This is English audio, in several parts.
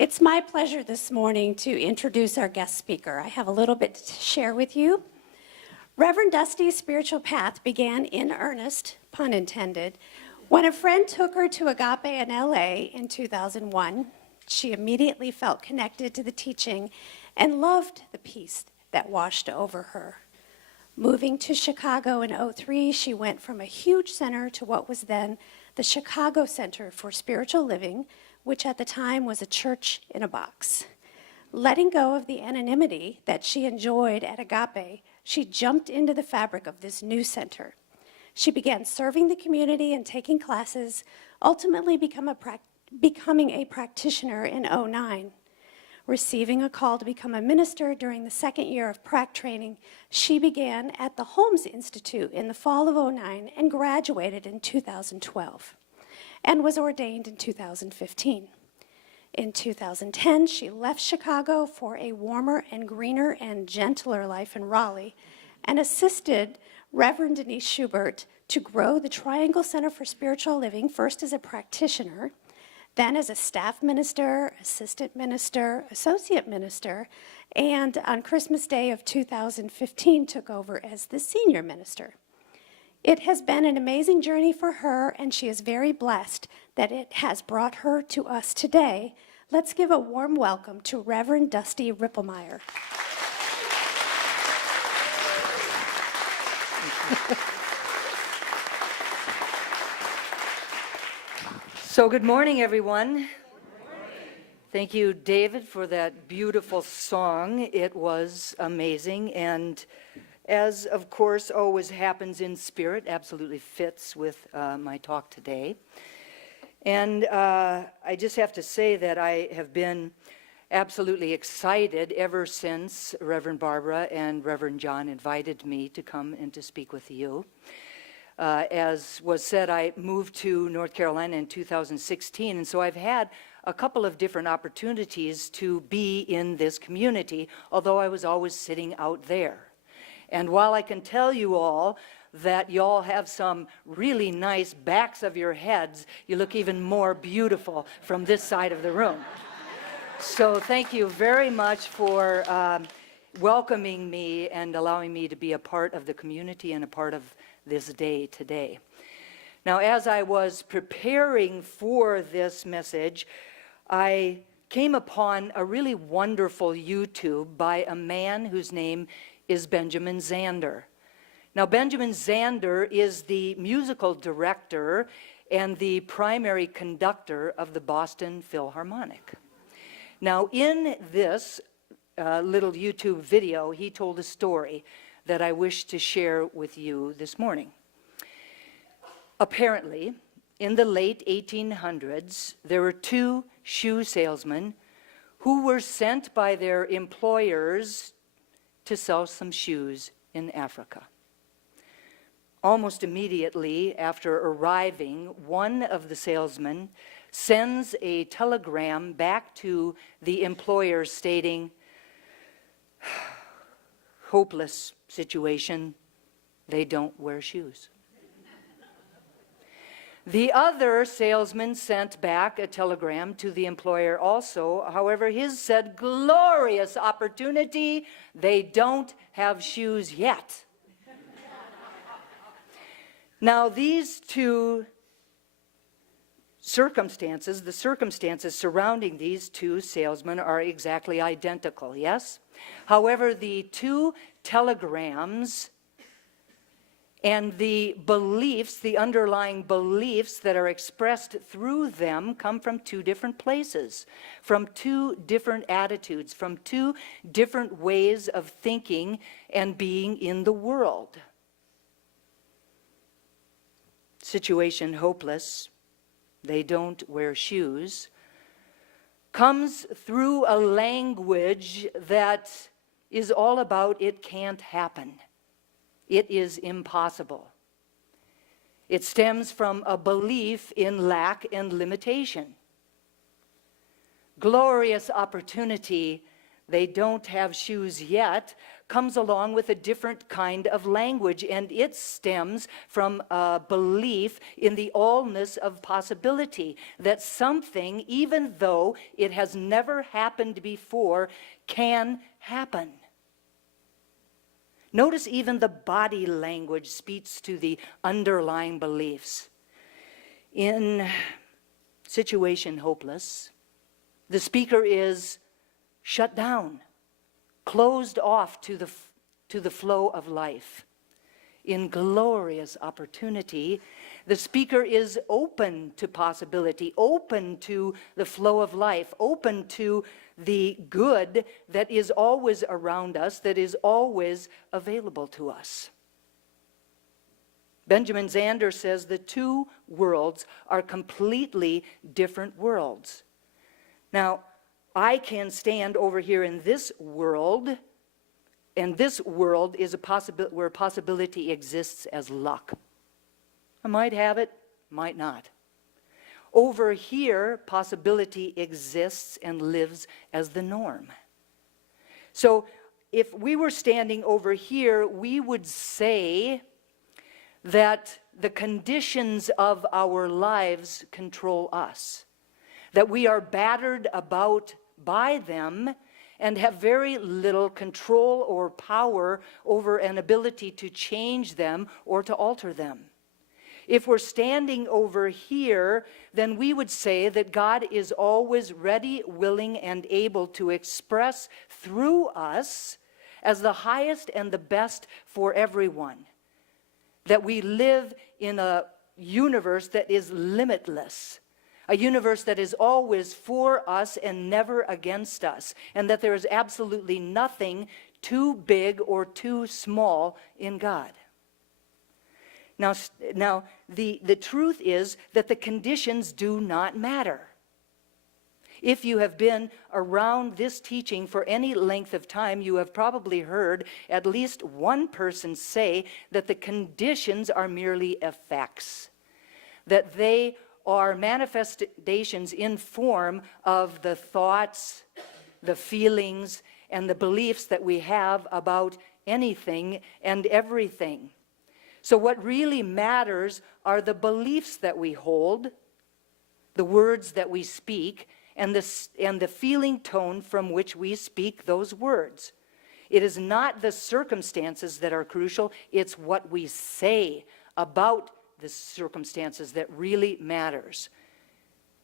It's my pleasure this morning to introduce our guest speaker. I have a little bit to share with you. Reverend Dusty's spiritual path began in earnest, pun intended, when a friend took her to Agape in LA in 2001. She immediately felt connected to the teaching and loved the peace that washed over her. Moving to Chicago in 2003, she went from a huge center to what was then the Chicago Center for Spiritual Living, which at the time was a church in a box. Letting go of the anonymity that she enjoyed at Agape, she jumped into the fabric of this new center. She began serving the community and taking classes, ultimately becoming a practitioner in 2009. Receiving a call to become a minister during the second year of prac training, she began at the Holmes Institute in the fall of 2009 and graduated in 2012 and was ordained in 2015. In 2010, she left Chicago for a warmer and greener and gentler life in Raleigh and assisted Reverend Denise Schubert to grow the Triangle Center for Spiritual Living, first as a practitioner, then as a staff minister, assistant minister, associate minister, and on Christmas Day of 2015 took over as the senior minister. It has been an amazing journey for her, and she is very blessed that it has brought her to us today. Let's give a warm welcome to Reverend Dusty Ripplemeyer. So good morning, everyone. Good morning. Thank you, David, for that beautiful song. It was amazing, and as, of course, always happens in spirit, absolutely fits with my talk today. And I just have to say that I have been absolutely excited ever since Reverend Barbara and Reverend John invited me to come and to speak with you. As was said, I moved to North Carolina in 2016, and so I've had a couple of different opportunities to be in this community, although I was always sitting out there. And while I can tell you all that y'all have some really nice backs of your heads, you look even more beautiful from this side of the room. So thank you very much for welcoming me and allowing me to be a part of the community and a part of this day today. Now, as I was preparing for this message, I came upon a really wonderful YouTube by a man whose name is Benjamin Zander. Now, Benjamin Zander is the musical director and the primary conductor of the Boston Philharmonic. Now, in this little YouTube video, he told a story that I wish to share with you this morning. Apparently, in the late 1800s, there were two shoe salesmen who were sent by their employers to sell some shoes in Africa. Almost immediately after arriving, one of the salesmen sends a telegram back to the employer stating, "Hopeless situation, they don't wear shoes." The other salesman sent back a telegram to the employer also. However, his said, "Glorious opportunity, they don't have shoes yet." Now, these two circumstances, the circumstances surrounding these two salesmen are exactly identical, yes? However, the two telegrams and the beliefs, the underlying beliefs that are expressed through them come from two different places, from two different attitudes, from two different ways of thinking and being in the world. Situation hopeless, they don't wear shoes, comes through a language that is all about it can't happen. It is impossible. It stems from a belief in lack and limitation. Glorious opportunity, they don't have shoes yet, comes along with a different kind of language, and it stems from a belief in the allness of possibility, that something, even though it has never happened before, can happen. Notice even the body language speaks to the underlying beliefs. In Situation Hopeless, the speaker is shut down, closed off to the flow of life. In Glorious Opportunity, the speaker is open to possibility, open to the flow of life, open to the good that is always around us, that is always available to us. Benjamin Zander says the two worlds are completely different worlds. Now, I can stand over here in this world, and this world is where possibility exists as luck. I might have it, might not. Over here, possibility exists and lives as the norm. So if we were standing over here, we would say that the conditions of our lives control us, that we are battered about by them and have very little control or power over an ability to change them or to alter them. If we're standing over here, then we would say that God is always ready, willing, and able to express through us as the highest and the best for everyone. That we live in a universe that is limitless, a universe that is always for us and never against us, and that there is absolutely nothing too big or too small in God. Now, the truth is that the conditions do not matter. If you have been around this teaching for any length of time, you have probably heard at least one person say that the conditions are merely effects, that they are manifestations in form of the thoughts, the feelings, and the beliefs that we have about anything and everything. So what really matters are the beliefs that we hold, the words that we speak, and the feeling tone from which we speak those words. It is not the circumstances that are crucial, it's what we say about the circumstances that really matters.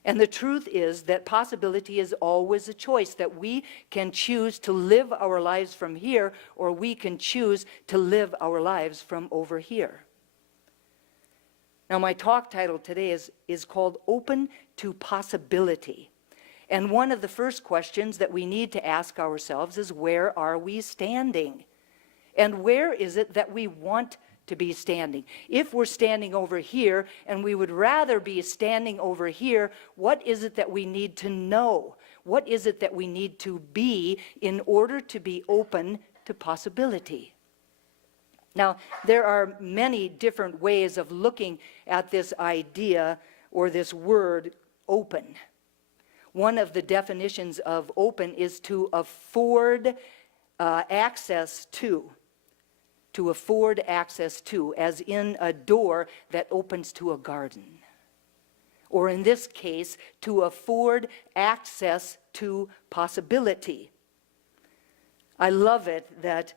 And the truth is that possibility is always a choice, that we can choose to live our lives from here, or we can choose to live our lives from over here. Now, my talk title today is called Open to Possibility. And one of the first questions that we need to ask ourselves is, where are we standing? And where is it that we want to be standing? If we're standing over here and we would rather be standing over here, what is it that we need to know? What is it that we need to be in order to be open to possibility? Now, there are many different ways of looking at this idea or this word, open. One of the definitions of open is to afford access to. To afford access to, as in a door that opens to a garden. Or in this case, to afford access to possibility. I love it that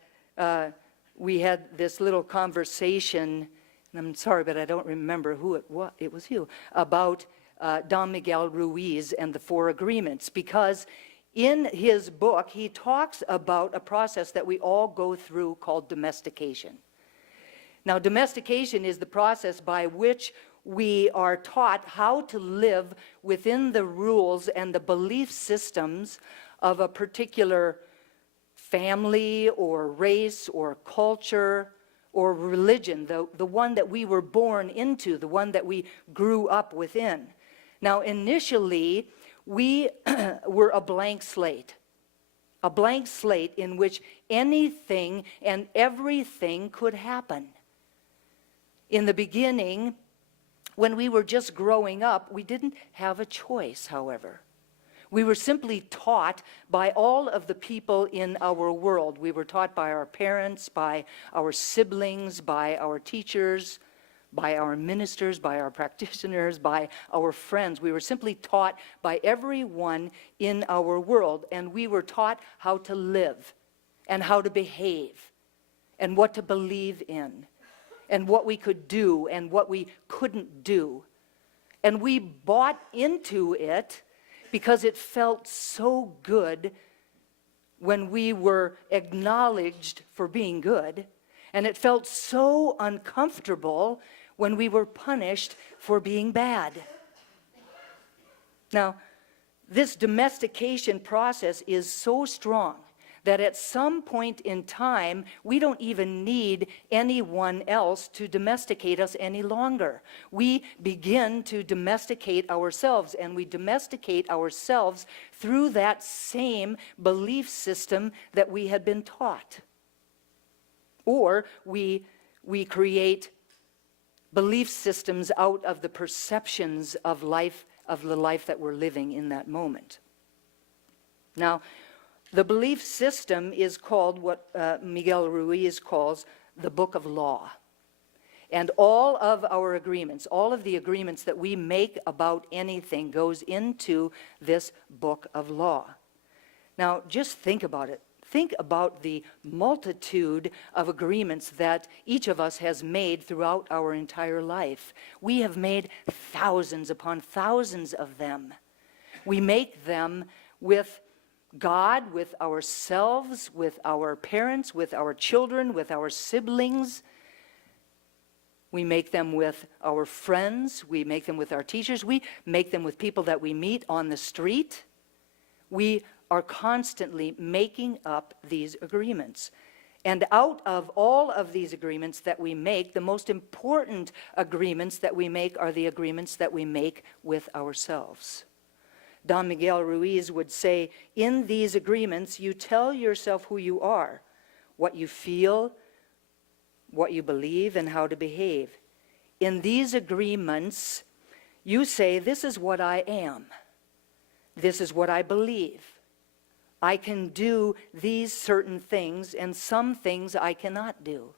we had this little conversation, and I'm sorry, but I don't remember who it was. It was you, about Don Miguel Ruiz and the Four Agreements, because in his book, he talks about a process that we all go through called domestication. Now, domestication is the process by which we are taught how to live within the rules and the belief systems of a particular family or race or culture or religion, the one that we were born into, the one that we grew up within. Now, initially, we were a blank slate in which anything and everything could happen. In the beginning, when we were just growing up, we didn't have a choice, however. We were simply taught by all of the people in our world. We were taught by our parents, by our siblings, by our teachers, by our ministers, by our practitioners, by our friends. We were simply taught by everyone in our world, and we were taught how to live and how to behave and what to believe in and what we could do and what we couldn't do. And we bought into it because it felt so good when we were acknowledged for being good, and it felt so uncomfortable when we were punished for being bad. Now, this domestication process is so strong that at some point in time, we don't even need anyone else to domesticate us any longer. We begin to domesticate ourselves, and we domesticate ourselves through that same belief system that we had been taught. Or we create belief systems out of the perceptions of life, of the life that we're living in that moment. Now, the belief system is called what Miguel Ruiz calls the book of law. And all of our agreements, all of the agreements that we make about anything goes into this book of law. Now, just think about it. Think about the multitude of agreements that each of us has made throughout our entire life. We have made thousands upon thousands of them. We make them with God, with ourselves, with our parents, with our children, with our siblings. We make them with our friends. We make them with our teachers. We make them with people that we meet on the street. We are constantly making up these agreements. And out of all of these agreements that we make, the most important agreements that we make are the agreements that we make with ourselves. Don Miguel Ruiz would say, in these agreements, you tell yourself who you are, what you feel, what you believe, and how to behave. In these agreements, you say, this is what I am. This is what I believe. I can do these certain things, and some things I cannot do.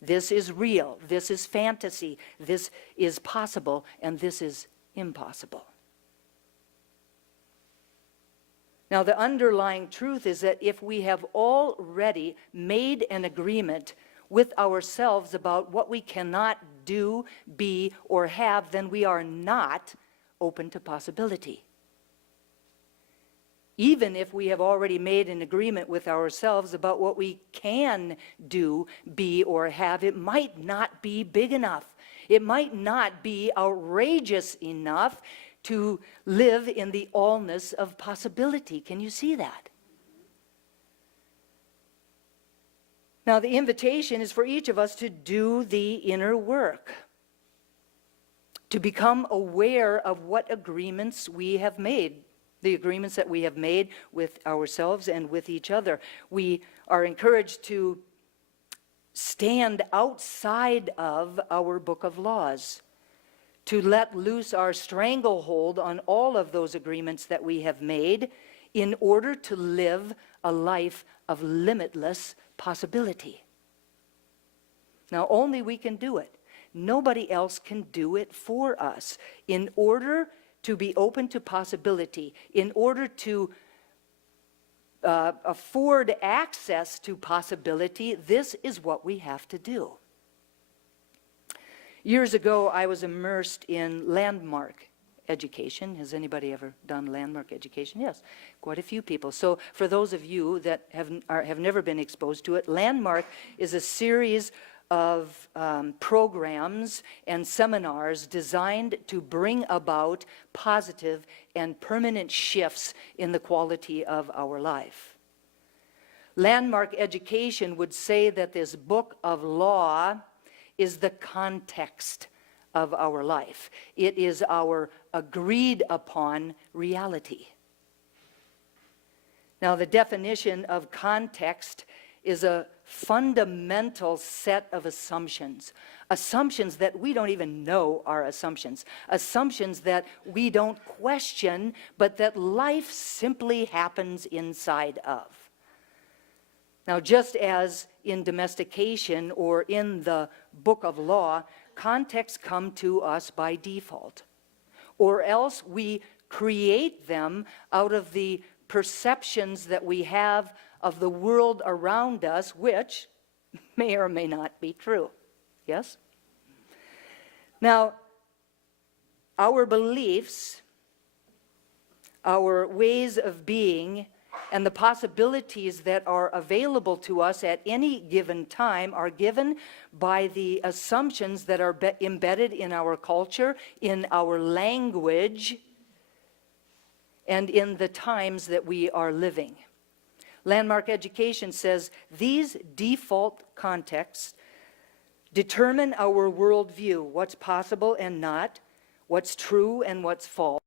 This is real. This is fantasy. This is possible, and this is impossible. Now, the underlying truth is that if we have already made an agreement with ourselves about what we cannot do, be, or have, then we are not open to possibility. Even if we have already made an agreement with ourselves about what we can do, be, or have, it might not be big enough. It might not be outrageous enough to live in the allness of possibility. Can you see that? Now, the invitation is for each of us to do the inner work, to become aware of what agreements we have made, the agreements that we have made with ourselves and with each other. We are encouraged to stand outside of our book of laws, to let loose our stranglehold on all of those agreements that we have made in order to live a life of limitless possibility. Now, only we can do it. Nobody else can do it for us. In order to be open to possibility, in order to afford access to possibility, this is what we have to do. Years ago, I was immersed in landmark education. Has anybody ever done landmark education? Yes, quite a few people. So for those of you that have never been exposed to it, landmark is a series of programs and seminars designed to bring about positive and permanent shifts in the quality of our life. Landmark education would say that this book of law is the context of our life. It is our agreed upon reality. Now, the definition of context is a fundamental set of assumptions. Assumptions that we don't even know are assumptions. Assumptions that we don't question, but that life simply happens inside of. Now, just as in domestication or in the book of law, contexts come to us by default, or else we create them out of the perceptions that we have of the world around us, which may or may not be true. Yes? Now, our beliefs, our ways of being, and the possibilities that are available to us at any given time are given by the assumptions that are embedded in our culture, in our language, and in the times that we are living. Landmark Education says these default contexts determine our worldview, what's possible and not, what's true and what's false,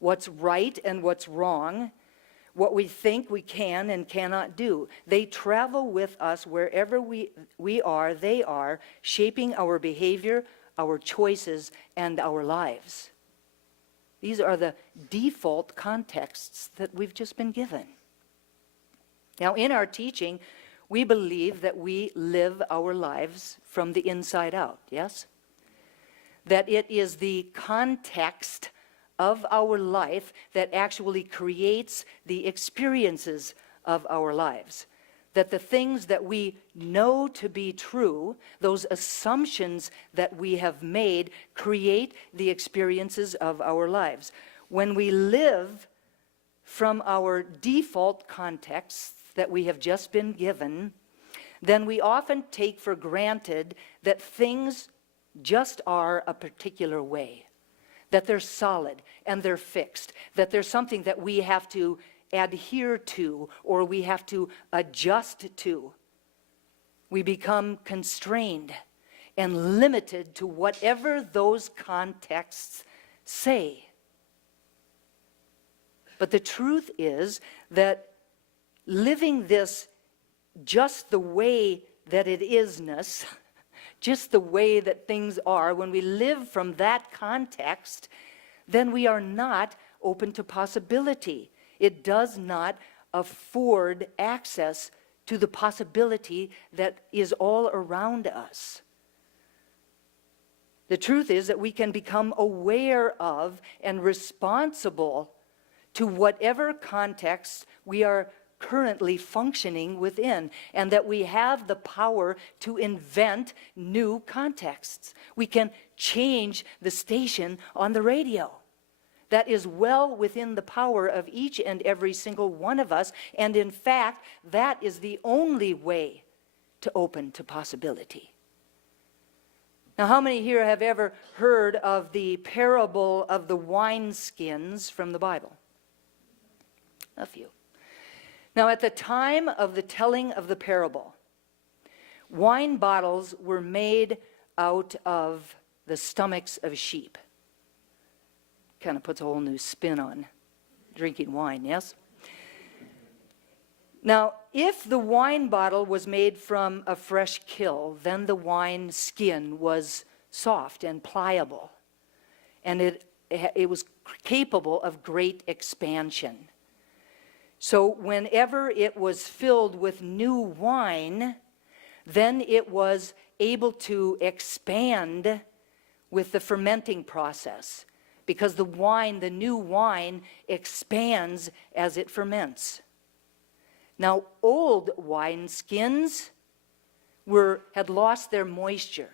what's right and what's wrong, what we think we can and cannot do. They travel with us wherever we are, they are, shaping our behavior, our choices, and our lives. These are the default contexts that we've just been given. Now, in our teaching, we believe that we live our lives from the inside out, yes? That it is the context of our life that actually creates the experiences of our lives. That the things that we know to be true, those assumptions that we have made, create the experiences of our lives. When we live from our default contexts that we have just been given, then we often take for granted that things just are a particular way, that they're solid and they're fixed, that there's something that we have to adhere to or we have to adjust to. We become constrained and limited to whatever those contexts say. But the truth is that living this just the way that it isness, just the way that things are, when we live from that context, then we are not open to possibility. It does not afford access to the possibility that is all around us. The truth is that we can become aware of and responsible to whatever context we are currently functioning within, and that we have the power to invent new contexts. We can change the station on the radio. That is well within the power of each and every single one of us, and in fact, that is the only way to open to possibility. Now, how many here have ever heard of the parable of the wineskins from the Bible? A few. Now, at the time of the telling of the parable, wine bottles were made out of the stomachs of sheep. Kind of puts a whole new spin on drinking wine, yes? Now, if the wine bottle was made from a fresh kill, then the wine skin was soft and pliable, and it was capable of great expansion. So whenever it was filled with new wine, then it was able to expand with the fermenting process, because the wine, the new wine, expands as it ferments. Now, old wineskins had lost their moisture,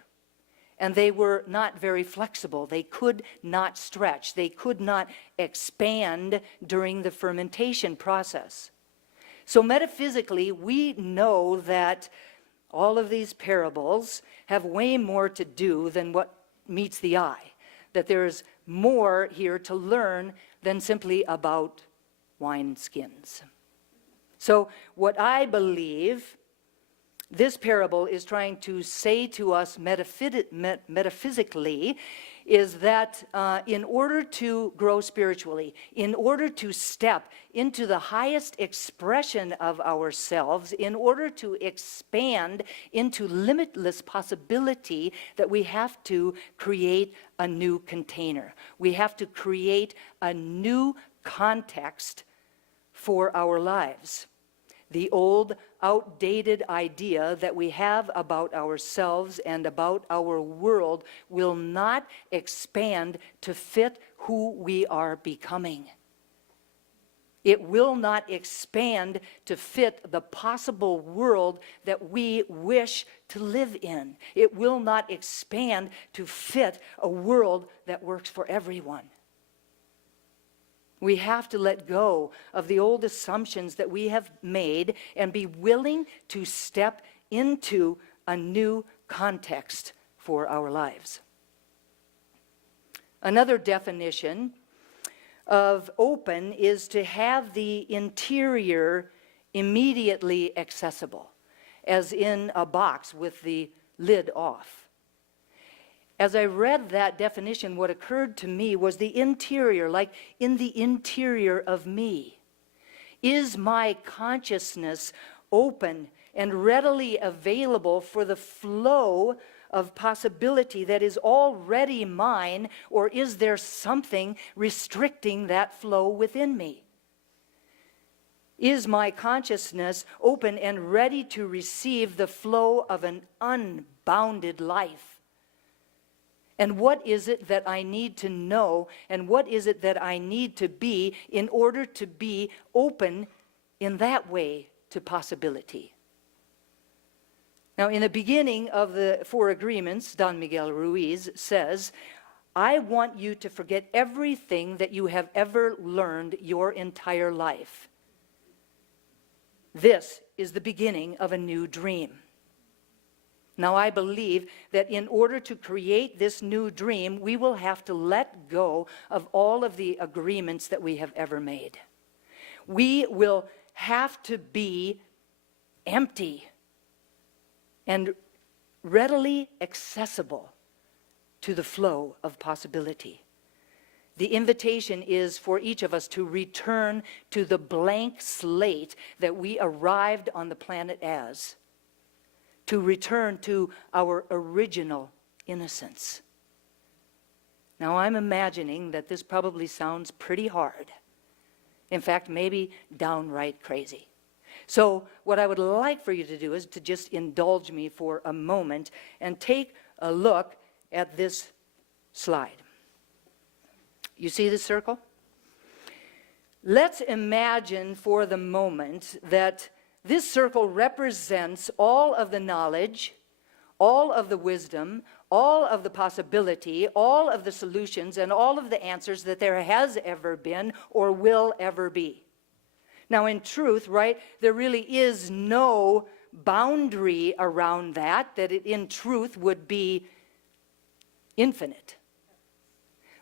and they were not very flexible. They could not stretch. They could not expand during the fermentation process. So metaphysically, we know that all of these parables have way more to do than what meets the eye, that there's more here to learn than simply about wineskins. So what I believe this parable is trying to say to us metaphysically is that in order to grow spiritually, in order to step into the highest expression of ourselves, in order to expand into limitless possibility, that we have to create a new container. We have to create a new context for our lives. The old, outdated idea that we have about ourselves and about our world will not expand to fit who we are becoming. It will not expand to fit the possible world that we wish to live in. It will not expand to fit a world that works for everyone. We have to let go of the old assumptions that we have made and be willing to step into a new context for our lives. Another definition of open is to have the interior immediately accessible, as in a box with the lid off. As I read that definition, what occurred to me was the interior, like in the interior of me. Is my consciousness open and readily available for the flow of possibility that is already mine, or is there something restricting that flow within me? Is my consciousness open and ready to receive the flow of an unbounded life? And what is it that I need to know, and what is it that I need to be in order to be open in that way to possibility? Now, in the beginning of the Four Agreements, Don Miguel Ruiz says, I want you to forget everything that you have ever learned your entire life. This is the beginning of a new dream. Now, I believe that in order to create this new dream, we will have to let go of all of the agreements that we have ever made. We will have to be empty and readily accessible to the flow of possibility. The invitation is for each of us to return to the blank slate that we arrived on the planet as. To return to our original innocence. Now, I'm imagining that this probably sounds pretty hard. In fact, maybe downright crazy. So what I would like for you to do is to just indulge me for a moment and take a look at this slide. You see the circle? Let's imagine for the moment that this circle represents all of the knowledge, all of the wisdom, all of the possibility, all of the solutions, and all of the answers that there has ever been or will ever be. Now, in truth, right, there really is no boundary around that it in truth would be infinite.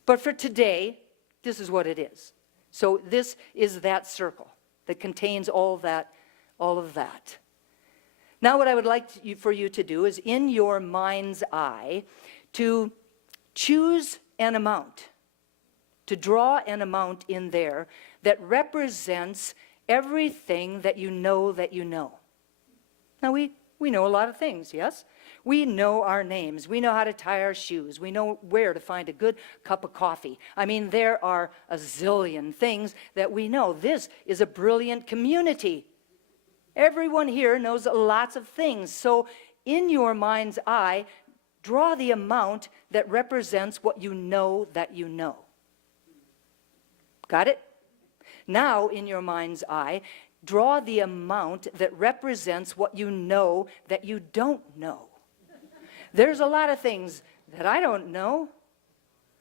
But for today, this is what it is. So this is that circle that contains all of that. Now what I would like for you to do is in your mind's eye to choose an amount, to draw an amount in there that represents everything that you know that you know. Now we know a lot of things, yes? We know our names. We know how to tie our shoes. We know where to find a good cup of coffee. I mean, there are a zillion things that we know. This is a brilliant community. Everyone here knows lots of things. So in your mind's eye, draw the amount that represents what you know that you know. Got it? Now, in your mind's eye, draw the amount that represents what you know that you don't know. There's a lot of things that I don't know.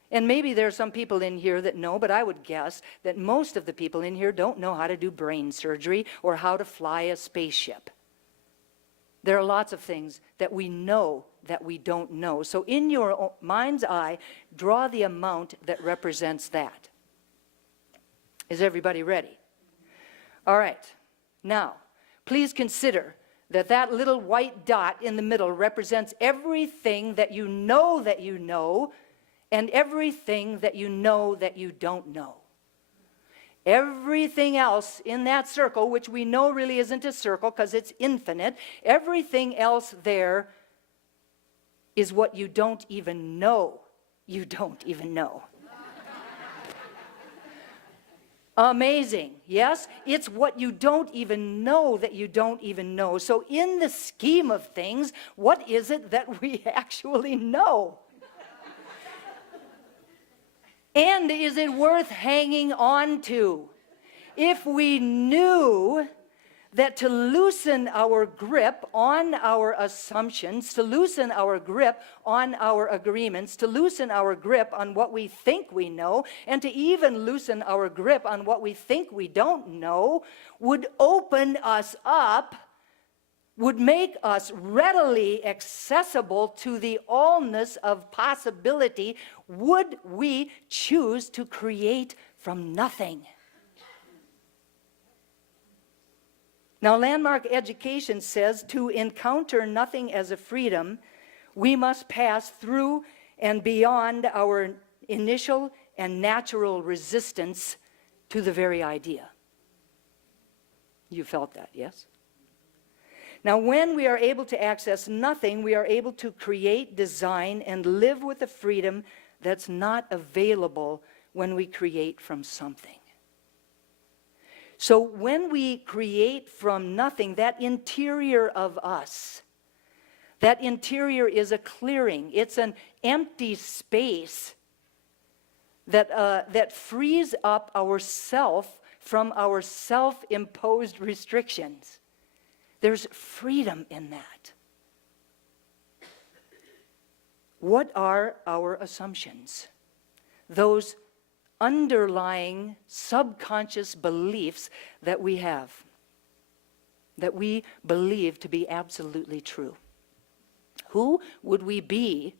And maybe there are some people in here that know, but I would guess that most of the people in here don't know how to do brain surgery or how to fly a spaceship. There are lots of things that we know that we don't know. So in your mind's eye, draw the amount that represents that. Is everybody ready? All right. Now, please consider that little white dot in the middle represents everything that you know, and everything that you don't know. Everything else in that circle, which we know really isn't a circle because it's infinite, everything else there is what you don't even know. You don't even know. Amazing, yes? It's what you don't even know that you don't even know. So in the scheme of things, what is it that we actually know? And is it worth hanging on to? If we knew that to loosen our grip on our assumptions, to loosen our grip on our agreements, to loosen our grip on what we think we know, and to even loosen our grip on what we think we don't know, would open us up, would make us readily accessible to the allness of possibility, would we choose to create from nothing. Now, landmark education says to encounter nothing as a freedom, we must pass through and beyond our initial and natural resistance to the very idea. You felt that, yes? Now, when we are able to access nothing, we are able to create, design, and live with a freedom that's not available when we create from something. So when we create from nothing, that interior of us, that interior is a clearing. It's an empty space that frees up our self from our self-imposed restrictions. There's freedom in that. What are our assumptions? Those underlying subconscious beliefs that we have, that we believe to be absolutely true. Who would we be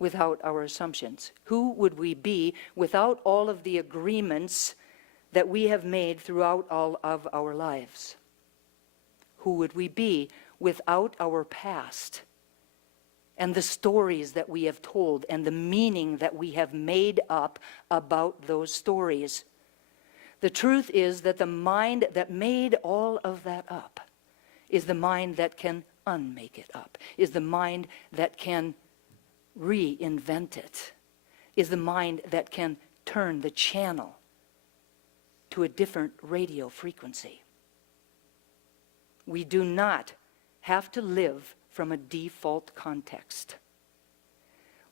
without our assumptions? Who would we be without all of the agreements that we have made throughout all of our lives? Who would we be without our past and the stories that we have told and the meaning that we have made up about those stories? The truth is that the mind that made all of that up is the mind that can unmake it up, is the mind that can reinvent it, is the mind that can turn the channel to a different radio frequency. We do not have to live from a default context.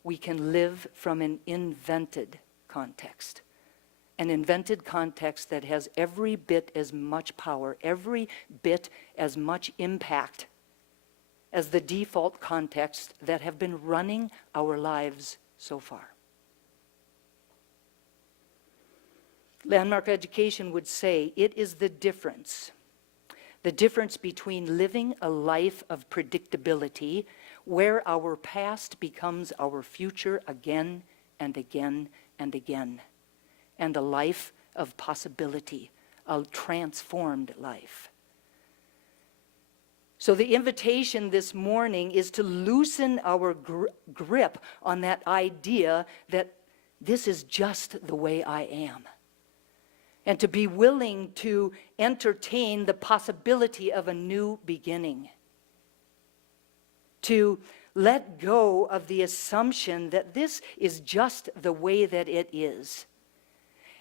We can live from an invented context. An invented context that has every bit as much power, every bit as much impact as the default context that have been running our lives so far. Landmark education would say it is the difference between living a life of predictability where our past becomes our future again and again and again, and a life of possibility, a transformed life. So the invitation this morning is to loosen our grip on that idea that this is just the way I am, and to be willing to entertain the possibility of a new beginning, to let go of the assumption that this is just the way that it is,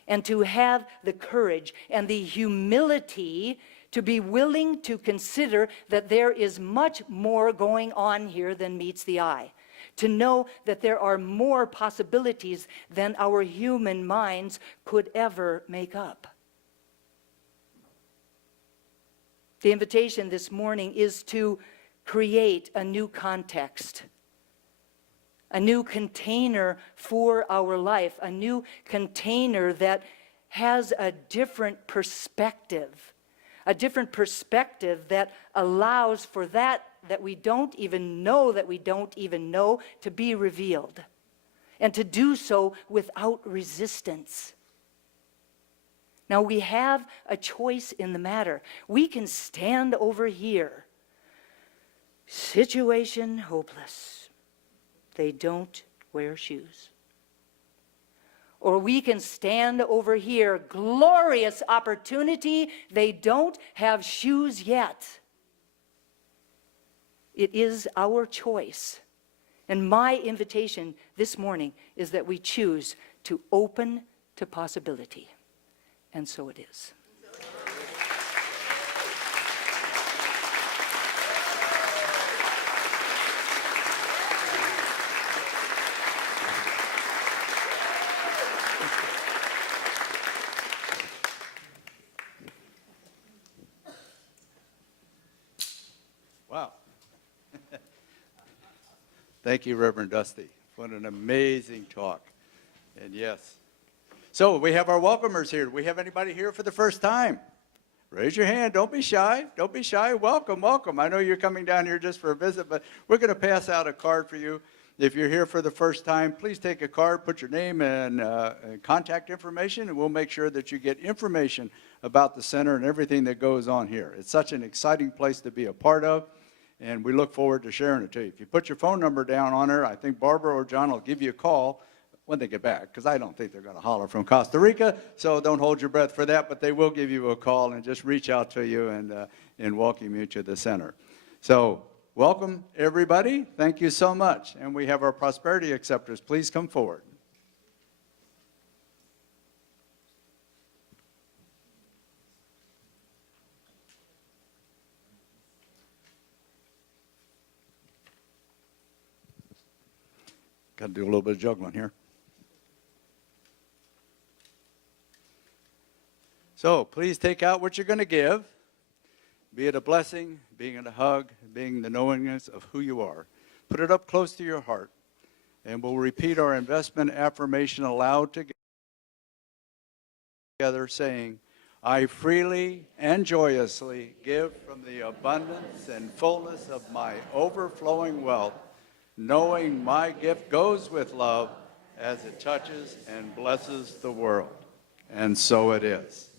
and to have the courage and the humility to be willing to consider that there is much more going on here than meets the eye, to know that there are more possibilities than our human minds could ever make up. The invitation this morning is to create a new context, a new container for our life, a new container that has a different perspective that allows for that we don't even know to be revealed, and to do so without resistance. Now, we have a choice in the matter. We can stand over here. Situation hopeless. They don't wear shoes. Or we can stand over here. Glorious opportunity. They don't have shoes yet. It is our choice. And my invitation this morning is that we choose to open to possibility. And so it is. Wow. Thank you, Reverend Dusty. What an amazing talk. And yes. So we have our welcomers here. Do we have anybody here for the first time? Raise your hand. Don't be shy. Don't be shy. Welcome, welcome. I know you're coming down here just for a visit, but we're going to pass out a card for you. If you're here for the first time, please take a card, put your name and contact information, and we'll make sure that you get information about the center and everything that goes on here. It's such an exciting place to be a part of, and we look forward to sharing it to you. If you put your phone number down on her, I think Barbara or John will give you a call when they get back, because I don't think they're going to holler from Costa Rica, so don't hold your breath for that, but they will give you a call and just reach out to you and welcome you to the center. So welcome, everybody. Thank you so much. And we have our prosperity acceptors. Please come forward. Got to do a little bit of juggling here. So please take out what you're going to give, be it a blessing, being it a hug, being the knowingness of who you are. Put it up close to your heart, and we'll repeat our investment affirmation aloud together, saying, I freely and joyously give from the abundance and fullness of my overflowing wealth, knowing my gift goes with love as it touches and blesses the world. And so it is.